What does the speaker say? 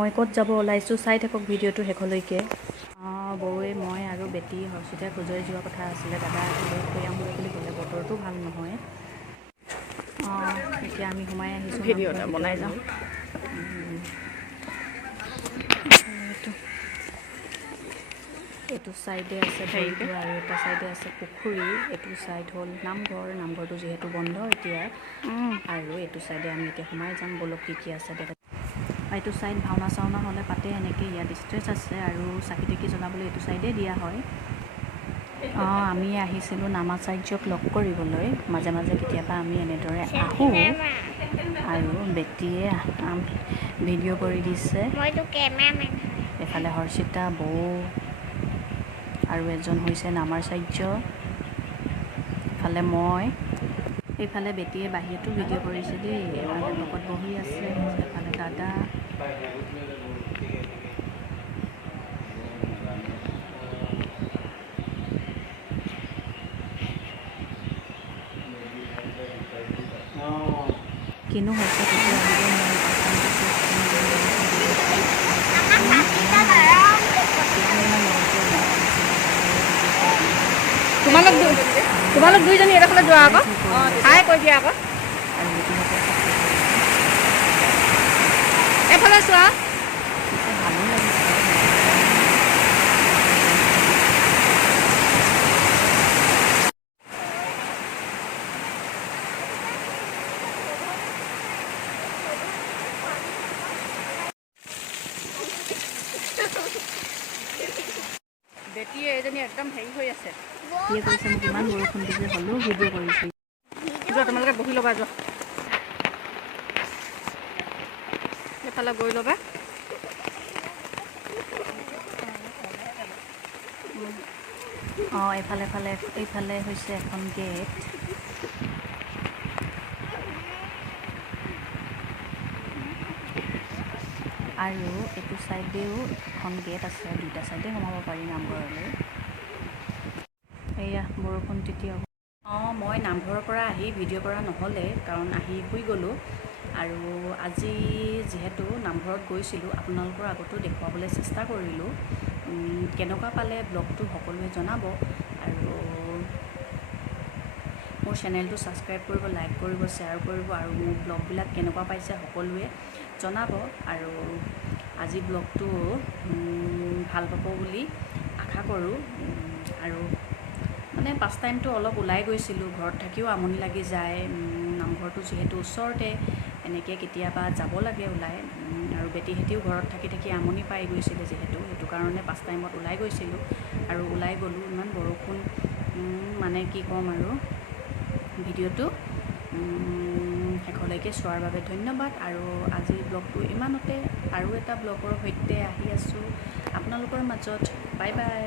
মই ক'ত যাব ওলাইছোঁ চাই থাকক ভিডিঅ'টো শেষলৈকে। বৌৱে মই আৰু বেটি হস্পিটেল খোজৰি যোৱা কথা আছিলে, দাদা লৈ থৈ আহোঁগৈ বুলি ক'লে। বতৰটো ভাল নহয়। এতিয়া আমি সোমাই আহিছোঁ। ভিডিঅ' এটা বনাই যাওঁ। এইটো চাইডে আছে বৰদোৱা আৰু এটা চাইডে আছে পুখুৰী। এইটো চাইড হ'ল নামঘৰ। নামঘৰটো যিহেতু বন্ধ এতিয়া, আৰু এইটো চাইডে আমি এতিয়া সোমাই যাম। বলক কি আছে দেখা। এইটো চাইড ভাওনা চাওনা হ'লে পাতে এনেকৈ। ইয়াত ষ্টেজ আছে আৰু চাকি তাকি জ্বলাবলৈ এইটো চাইডে দিয়া হয়। আমি আহিছিলোঁ নামাচাৰ্যক লগ কৰিবলৈ। মাজে মাজে কেতিয়াবা আমি এনেদৰে আহোঁ। আৰু বেটীয়ে ভিডিঅ' কৰি দিছে। এফালে হৰ্ষিতা, বৌ আৰু এজন হৈছে নামাচাৰ্য, ইফালে মই। এইফালে বেটীয়ে বাহিৰতো ভিডিঅ' কৰিছে দেই। লগত বহি আছে। এফালে দাদা। কিনো হৈছে তেতিয়া তোমালোক দুইজনী এডোখৰলৈ যোৱা আকৌ। হাই কৈ দিয়া আকৌ। এফালে চোৱা। ভালো লাগিছে। বেটীয়ে এজনী একদম হেৰি হৈ আছে। ইয়ে কৰিছে মোক ইমান বৰষুণ দিছে হ'লেও ভিডিঅ' কৰিছোঁ। যোৱা তোমালোকে বহি ল'বা, যোৱা এইফালে গৈ ল'বা। এইফালে হৈছে এখন গেট। আৰু এইটো চাইডেও এখন গেট আছে। দুইটা চাইডে সোমাব পাৰি নামঘৰলৈ। এয়া বৰষুণ তেতিয়া মই নামঘৰৰ পৰা আহি ভিডিঅ' কৰা নহ'লে, কাৰণ আহি শুই গ'লোঁ। আৰু আজি যিহেতু নামঘৰত গৈছিলোঁ, আপোনালোকৰ আগতো দেখুৱাবলৈ চেষ্টা কৰিলোঁ। কেনেকুৱা পালে ব্লগটো সকলোৱে জনাব। আৰু মোৰ চেনেলটো ছাবস্ক্ৰাইব কৰিব, লাইক কৰিব, শ্বেয়াৰ কৰিব। আৰু মোৰ ব্লগবিলাক কেনেকুৱা পাইছে সকলোৱে জনাব। আৰু আজি ব্লগটো ভাল পাব বুলি আশা কৰোঁ। আৰু মানে ফাৰ্ষ্ট টাইমটো অলপ ওলাই গৈছিলোঁ। ঘৰত থাকিও আমনি লাগি যায়। নামঘৰটো যিহেতু ওচৰতে, এনেকৈ কেতিয়াবা যাব লাগে ওলাই। আৰু বেটীহঁতেও ঘৰত থাকি থাকি আমনি পাই গৈছিলে যিহেতু, সেইটো কাৰণে ফাৰ্ষ্ট টাইমত ওলাই গৈছিলোঁ। আৰু ওলাই গ'লোঁ। ইমান বৰষুণ, মানে কি ক'ম আৰু। ভিডিঅ'টো শেষলৈকে চোৱাৰ বাবে ধন্যবাদ। আৰু আজিৰ ব্লগটো ইমানতে। আৰু এটা ব্লগৰ সৈতে আহি আছোঁ আপোনালোকৰ মাজত। Bye bye.